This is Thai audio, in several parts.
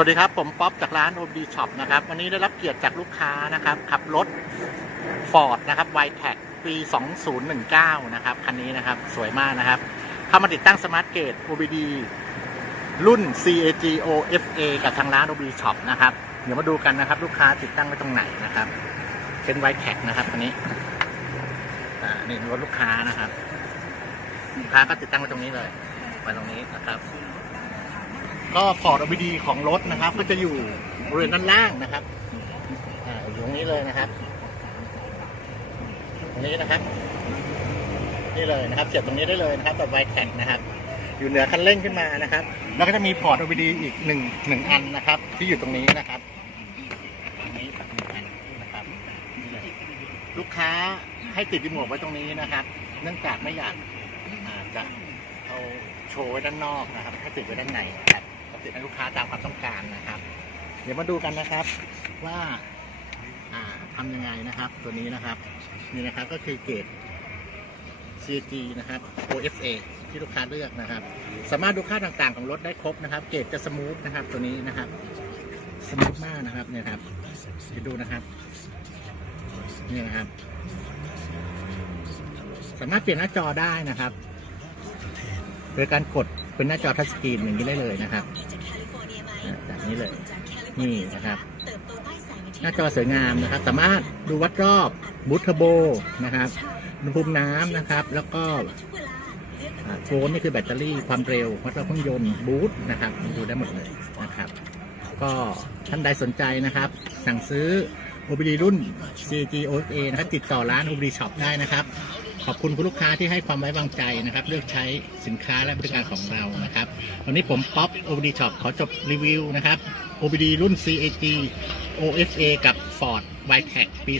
สวัสดีครับ ผมป๊อปจากร้าน OB Shop นะครับ วันนี้ได้รับเกียรติจากลูกค้านะครับ ขับรถ Ford นะครับ y t e c ปี 2019 นะครับ คันนี้นะครับ สวยมากนะครับ เข้ามาติดตั้งสมาร์ทเกต OBD รุ่น CAG OFA กับทางร้าน OB Shop นะครับ เดี๋ยวมาดูกันนะครับ ลูกค้าติดตั้งไว้ตรงไหนนะครับ เป็น y t e c นะครับคันนี้นี่รถลูกค้านะครับ ลูกค้าก็ติดตั้งไว้ตรงนี้เลยไว้ตรงนี้นะครับ ก็พอร์ต OBD ของรถนะครับ ก็จะอยู่บริเวณด้านล่างนะครับอ่าอยู่ตรงนี้เลยนะครับตรงนี้นะครับ นี่เลยนะครับ เสียบตรงนี้ได้เลยนะครับแบบไวแท็กนะครับ อยู่เหนือคันเร่งขึ้นมานะครับ แล้วก็จะมีพอร์ต OBD อีกหนึ่งหนึ่งอันนะครับ ที่อยู่ตรงนี้นะครับตรงนี้ตัดหนึ่งอันนะครับนี่เลยลูกค้าให้ติดรีโมทไว้ตรงนี้นะครับ เนื่องจากไม่อยากอ่าจะเอาโชว์ไว้ด้านนอกนะครับ ให้ติดไว้ด้านในนะครับ ติดให้ลูกค้าตามความต้องการนะครับ เดี๋ยวมาดูกันนะครับว่าอ่าทำยังไงนะครับ ตัวนี้นะครับนี่นะครับก็คือเกรด CG นะครับ OFA ที่ลูกค้าเลือกนะครับ สามารถดูค่าต่างๆของรถได้ครบนะครับ เกรดจะสมูทนะครับ ตัวนี้นะครับสมูทมากนะครับเนี่ยครับเดี๋ยวดูนะครับนี่นะครับ สามารถเปลี่ยนหน้าจอได้นะครับ โดยการกดเป็นหน้าจอทัชสกรีนอย่างนี้ได้เลยนะครับจากนี้เลยนี่นะครับ หน้าจอสวยงามนะครับ สามารถดูวัดรอบบูทเทอร์โบนะครับอุณหภูมิน้ำนะครับ แล้วก็โฟลต์นี่คือแบตเตอรี่ความเร็ววัดรอบเครื่องยนต์บูทนะครับดูได้หมดเลยนะครับ ก็ท่านใดสนใจนะครับ สั่งซื้อ OBD รุ่น CG OA นะครับติดต่อร้าน OBD Shop ได้นะครับ ขอบคุณคุณลูกค้าที่ให้ความไว้วางใจนะครับ เลือกใช้สินค้าและบริการของเรานะครับ วันนี้ผมป๊อป OBD Shop ขอจบรีวิวนะครับ OBD รุ่น CAG OFA กับ Ford y t e c ปี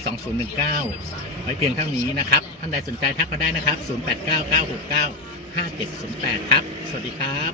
2019 ไว้เพียงเท่านี้นะครับ ท่านใดสนใจทักมาได้นะครับ 0899695708 ครับ สวัสดีครับ